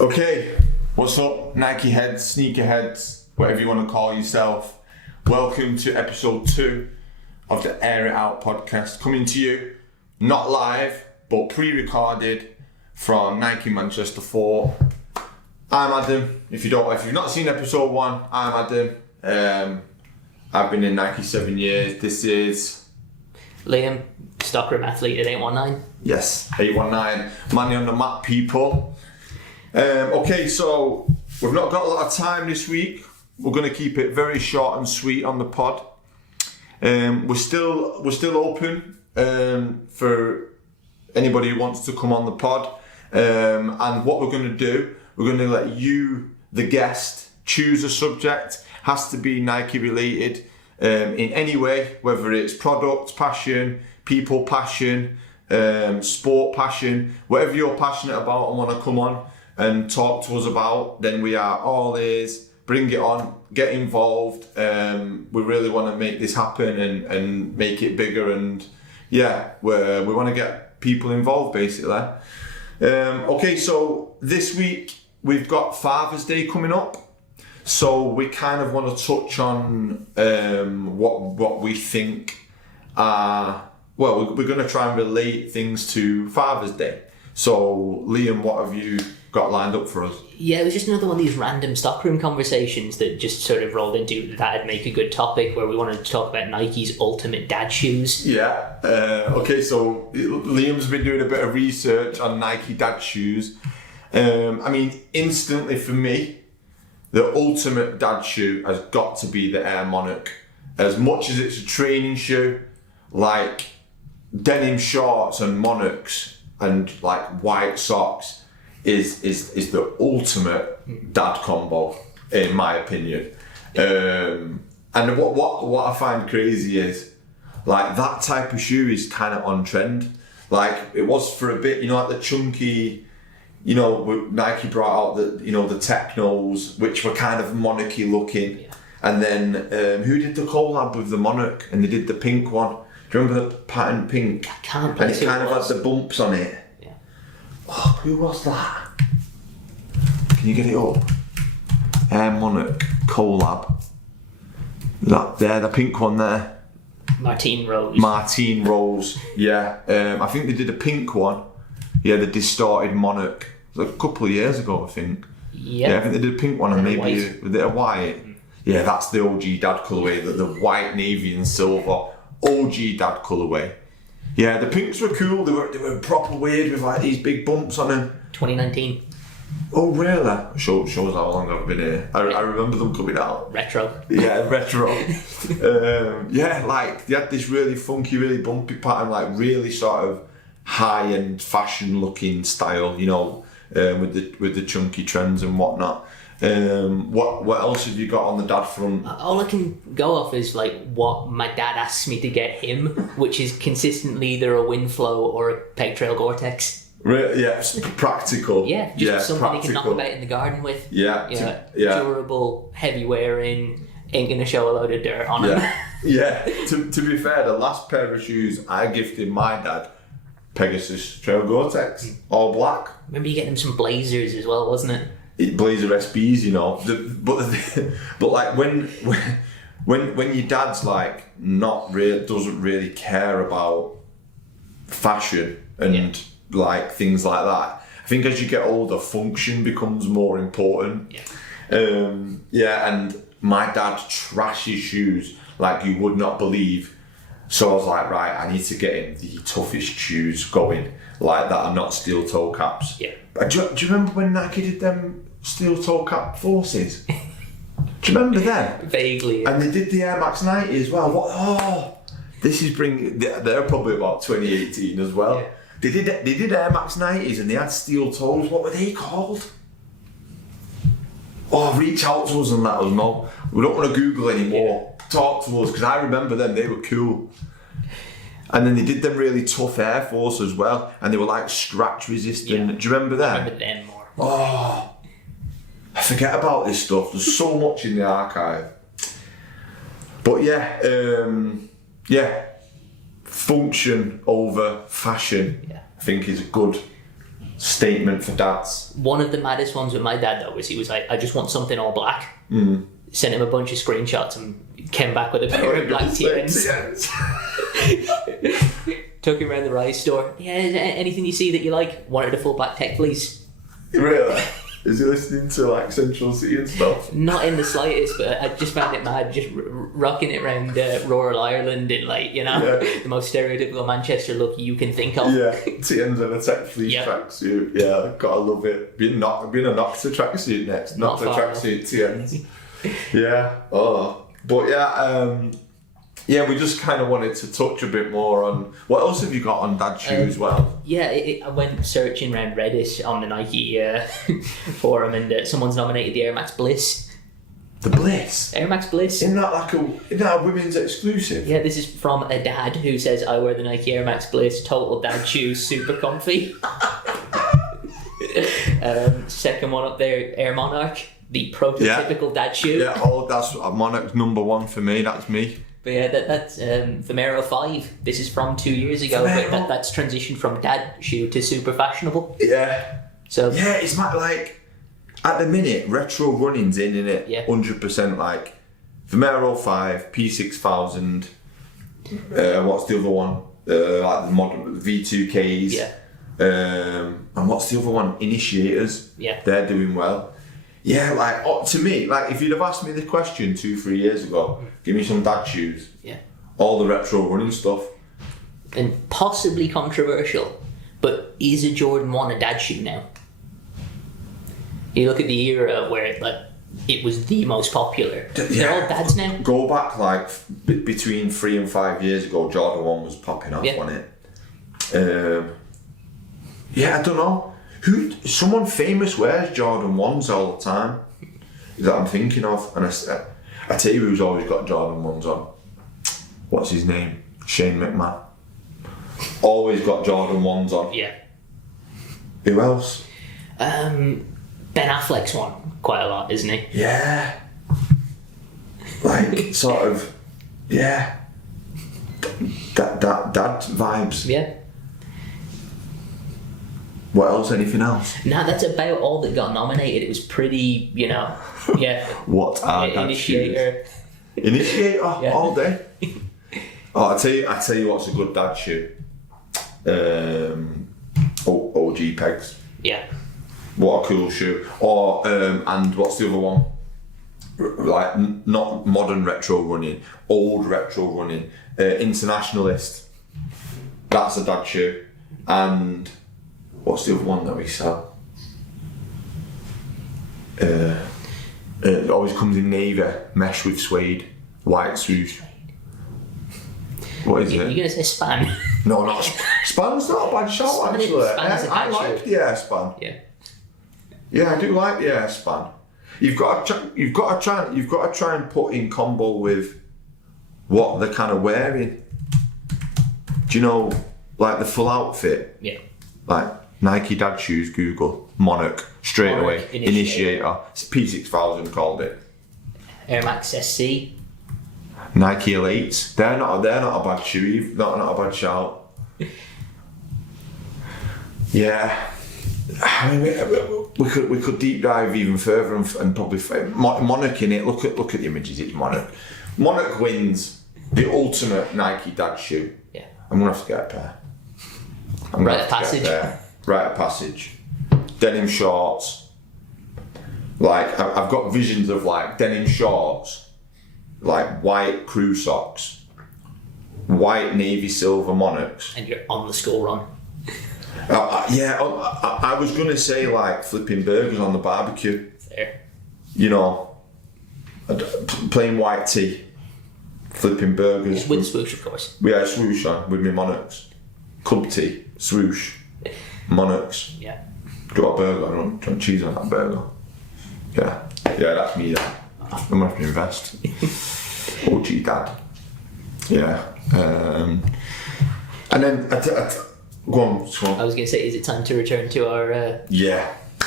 Okay, what's up, Nike heads, sneaker heads, whatever you want to call yourself. Welcome to episode 2 of the Air It Out podcast, coming to you not live but pre-recorded from Nike Manchester 4. I'm Adam. If you've not seen episode 1, I'm Adam. I've been in Nike 7 years. This is Liam, stockroom athlete at 819. Yes, 819. Money on the map, people. Okay, so we've not got a lot of time this week. We're going to keep it very short and sweet on the pod. We're still open for anybody who wants to come on the pod. And what we're going to do, we're going to let you, the guest, choose a subject. Has to be Nike related in any way, whether it's product passion, people passion, sport passion, whatever you're passionate about and want to come on and talk to us about, then we are all ears. Bring it on, get involved. We really want to make this happen and make it bigger, and yeah, we want to get people involved basically. Okay, so this week we've got Father's Day coming up, so we kind of want to touch on what we think are, well, we're going to try and relate things to Father's Day. So Liam, what have you got lined up for us? Yeah, it was just another one of these random stockroom conversations that just sort of rolled into that'd make a good topic, where we wanted to talk about Nike's ultimate dad shoes. Yeah. Okay, so Liam's been doing a bit of research on Nike dad shoes. I mean, instantly for me, the ultimate dad shoe has got to be the Air Monarch. As much as it's a training shoe, like denim shorts and Monarchs and like white socks is the ultimate dad combo, in my opinion. And what I find crazy is, like, that type of shoe is kind of on trend. Like, it was for a bit, like the chunky, Nike brought out the Technos, which were kind of monarchy looking. Yeah. And then who did the collab with the Monarch? And they did the pink one. Do you remember the pattern pink? I can't place it. And it kind of had the bumps on it. Yeah. Oh, who was that? Can you get it up? Air Monarch collab. That there, the pink one there. Martine Rose. Yeah. I think they did a pink one. Yeah, the distorted Monarch. It was a couple of years ago, I think. Yep. Yeah, I think they did a pink one and maybe white. A white. Yeah, that's the OG dad colourway, the white, navy and silver OG dad colourway. Yeah, the pinks were cool. They were proper weird with like these big bumps on them. 2019. Oh really? Shows how long I've been here. I remember them coming out. Retro. Yeah, retro. Yeah, like they had this really funky, really bumpy pattern, like really sort of high-end fashion-looking style, with the chunky trends and whatnot. What else have you got on the dad front? All I can go off is like what my dad asks me to get him, which is consistently either a Winflow or a Peg Trail Gore-Tex. Really? Yeah, it's practical. Yeah, just something practical. you can knock about in the garden with. Yeah. Durable, heavy wearing, ain't gonna show a load of dirt on him. Yeah. To be fair, the last pair of shoes I gifted my dad, Pegasus Trail Gore-Tex, all black. Remember you getting him some Blazers as well, wasn't it? Blazer SBs, but like when your dad's like doesn't really care about fashion and like things like that. I think as you get older, function becomes more important. And my dad trashes shoes like you would not believe. So I was like, right, I need to get him the toughest shoes going, like that are not steel toe caps. Yeah. Do you remember when Nike did them steel toe cap forces? Do you remember them? Vaguely. And they did the Air Max 90 as well. This is they're probably about 2018 as well. Yeah. They did Air Max 90s and they had steel toes. What were they called? Oh, reach out to us and let us know. We don't want to Google anymore. Yeah. Talk to us, because I remember them. They were cool. And then they did them really tough Air Force as well, and they were like scratch resistant. Yeah. Do you remember them? I remember them more. Oh, I forget about this stuff. There's so much in the archive. But function over fashion, I think is a good statement for dads. One of the maddest ones with my dad though was he was like, I just want something all black. Sent him a bunch of screenshots and came back with a pair of black TNs. Took him around the Rise store. Yeah, is there anything you see that you like? Wanted a full black tech, please. Really? Is he listening to like Central City and stuff? Not in the slightest, but I just found it mad, just rocking it around rural Ireland in like, you know, the most stereotypical Manchester look you can think of. Yeah, TNs and a tech fleece tracksuit. Yeah, gotta love it. Being a Nocta tracksuit next. Nocta tracksuit TNs. Yeah. Oh, but yeah, we just kind of wanted to touch a bit more on what else have you got on dad shoes. Yeah, I went searching around Reddit on the Nike forum, and someone's nominated the Air Max Bliss. The Bliss? Air Max Bliss. Isn't that a women's exclusive? Yeah, this is from a dad who says, I wear the Nike Air Max Bliss, total dad shoes, super comfy. Second one up there, Air Monarch, the prototypical dad shoe. Yeah, that's Monarch's number one for me, that's me. But yeah, that's Vomero 5. This is from 2 years ago, but that's transitioned from dad shoe to super fashionable. Yeah. So yeah, it's like at the minute retro running's in it. Yeah. 100% like Vomero 5, P6000. What's the other one? Like the modern V2Ks. Yeah. And what's the other one? Initiators. Yeah. They're doing well. Yeah, like to me, like if you'd have asked me the question 2-3 years ago, give me some dad shoes. Yeah. All the retro running stuff. And possibly controversial, but is a Jordan 1 a dad shoe now? You look at the era where it was the most popular. They're all dads now. Go back like between 3 and 5 years ago, Jordan 1 was popping off, wasn't it? Yeah, I don't know. Someone famous wears Jordan 1s all the time that I'm thinking of, and I tell you who's always got Jordan 1s on. What's his name? Shane McMahon. Always got Jordan 1s on. Yeah. Who else? Ben Affleck's one quite a lot, isn't he? Yeah. Like sort of, yeah. Dad vibes. Yeah. What else? Anything else? Nah, that's about all that got nominated. It was pretty, yeah. What are dad Initiator. shoes? Initiator all day. Oh, I tell you what's a good dad shoe. OG pegs. Yeah. What a cool shoe. Or and what's the other one? Like not modern retro running, old retro running. Internationalist. That's a dad shoe. And what's the other one that we sell? It always comes in navy, mesh with suede, white swoosh. What is it? You're going to say Span? No, not Span's not a bad shout actually. I like the Air Span. Yeah. Yeah, I do like the Air Span. You've got to try and put in combo with what they're kind of wearing. Do you know, like the full outfit? Yeah. Like Nike dad shoes, Google Monarch straight away. Initiator. It's P6000 called it. Air Max SC. Nike Elites. They're not a bad shoe. Not a bad shout. Yeah. I mean, we could deep dive even further and probably Monarch in it. Look at the images. It's Monarch. Monarch wins the ultimate Nike dad shoe. Yeah. I'm gonna have to get a pair. Rite of passage. Rite of passage. Denim shorts. Like I've got visions of like denim shorts, like white crew socks, white navy silver Monarchs. And you're on the school run. I was gonna say like flipping burgers on the barbecue. Fair. You know, plain white tee, flipping burgers With the swoosh, of course. We had a swoosh on with my Monarchs, club tee, swoosh, Monarchs. Yeah. Got a burger. I want cheese on that burger. Yeah, that's me. That I'm gonna have to invest. OG dad. Yeah, and then go on. I was going to say, is it time to return to our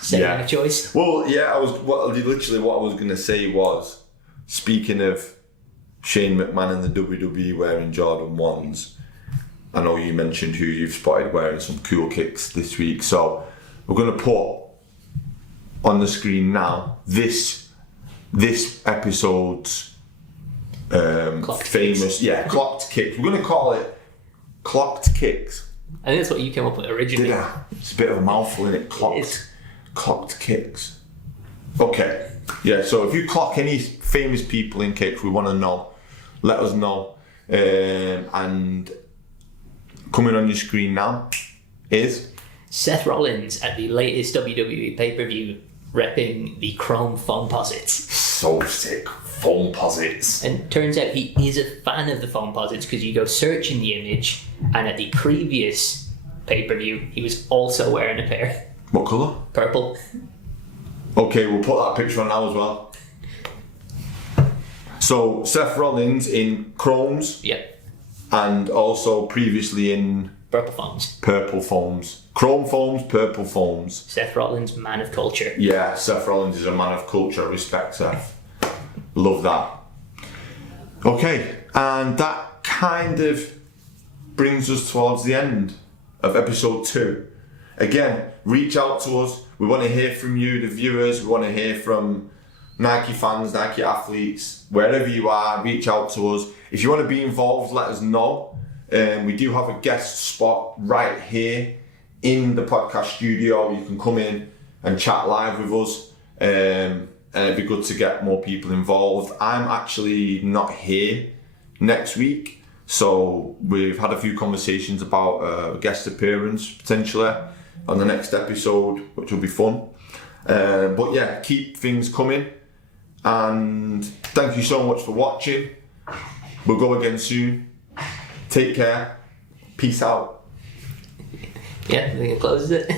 segment of choice? Well, yeah, literally what I was going to say was, speaking of Shane McMahon and the WWE wearing Jordan 1s, I know you mentioned who you've spotted wearing some cool kicks this week, so we're going to put on the screen now this episode's Clocked famous, clocked kicks. We're going to call it clocked kicks. I think that's what you came up with originally. Yeah, it's a bit of a mouthful, isn't it? Clocked kicks. Okay, yeah. So if you clock any famous people in kicks, we want to know. Let us know. And coming on your screen now is Seth Rollins at the latest WWE pay-per-view repping the chrome foamposites. so sick. Foamposites. And turns out he is a fan of the foamposites because you go search in the image, and at the previous pay-per-view he was also wearing a pair. What colour? Purple. Okay, we'll put that picture on now as well. So Seth Rollins in chromes Yep. and also previously in Purple foams. purple foams. Chrome foams, purple foams. Seth Rollins, man of culture. Yeah, Seth Rollins is a man of culture. Respect Seth. Love that. Okay, and that kind of brings us towards the end of episode 2. Again, reach out to us. We want to hear from you, the viewers. We want to hear from Nike fans, Nike athletes, wherever you are, reach out to us. If you want to be involved, let us know. We do have a guest spot right here in the podcast studio. You can come in and chat live with us. And it'd be good to get more people involved. I'm actually not here next week. So we've had a few conversations about a guest appearance potentially on the next episode, which will be fun. But yeah, keep things coming. And thank you so much for watching. We'll go again soon. Take care. Peace out. Yeah, I think it closes it.